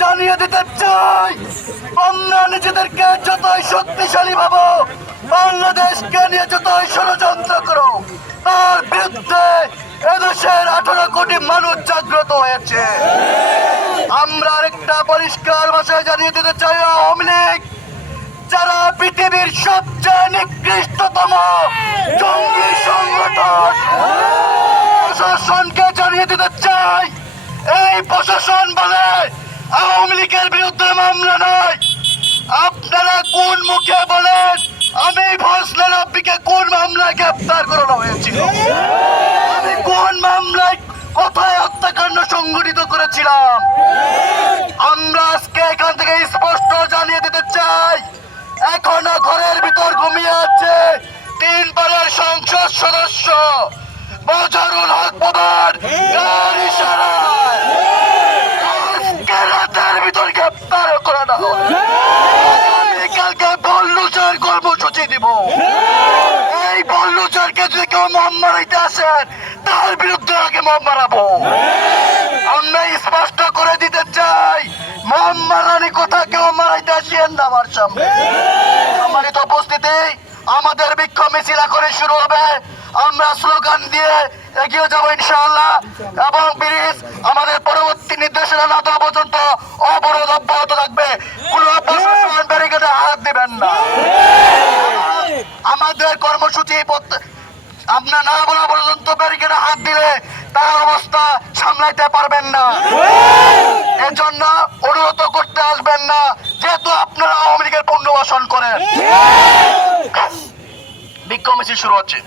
জানিয়ে দিতে চাই, আমরা নিজেদেরকে যতই শক্তিশালী ভাবো, বাংলাদেশকে নিয়ে যতই ষড়যন্ত্র করো, তার বিরুদ্ধে এদেশের 18 কোটি মানুষ জাগ্রত হয়েছে। আমরা আরেকটা পরিষ্কার ভাষায় জানিয়ে দিতে চাই, আওয়ামী লীগ যারা পৃথিবীর সবচেয়ে নিকৃষ্টতম জঙ্গি সংগঠন, প্রশাসনকে জানিয়ে দিতে চাই, এই প্রশাসন বলে আওয়ামী লীগের বিরুদ্ধে মামলা নয়। আপনারা কোন মুখে বলেন আমি ফজলে রাব্বিকে কোন মামলায় গ্রেফতার করানো হয়েছিল? আমি কোন মামলায় কোথায় হত্যাকাণ্ড সংঘটিত করেছিলাম? আমরা আজকে এখান থেকে স্পষ্ট জানিয়ে দিতে চাই, এখনো ঘরের ভিতর ঘুমিয়ে আছে 3 বারের সংসদ সদস্য মজারুল হক প্রধান। তার ইশারায় আজকে রাতের ভিতর গ্রেফতার করানো হবে। আগামীকালকে বল্লুচার কর্মসূচি দিব। এই বল্লুচারকে যদি কেউ মম মারাইতে আসেন, তার বিরুদ্ধে আগে মম মারাবো। আমরা স্পষ্ট করে দিতে চাই, মম মারানি কথা কেউ মারাইতে আসেন না আমার সামনে। সম্মানিত উপস্থিতি, আমাদের বিক্ষোভ মিছিল এখনই শুরু হবে। আমরা স্লোগান দিয়ে এগিয়ে যাবো ইনশাআল্লাহ, এবং ব্রিজ আমাদের পরবর্তী নির্দেশনা না দেওয়া পর্যন্ত অবরোধ অব্যাহত থাকবে। কোনো প্রশাসন ব্যারিকেডে হাত দিবেন না। আমাদের কর্মসূচি আপনার না বলা পর্যন্ত ব্যারিকেডে হাত দিলে তার অবস্থা সামলাইতে পারবেন না। এজন্য অনুরোধ করতে আসবেন না, যেহেতু আপনারা আওয়ামী লীগের পুনর্বাসন করেন। বিক্ষোভ মিছিল শুরু হচ্ছে।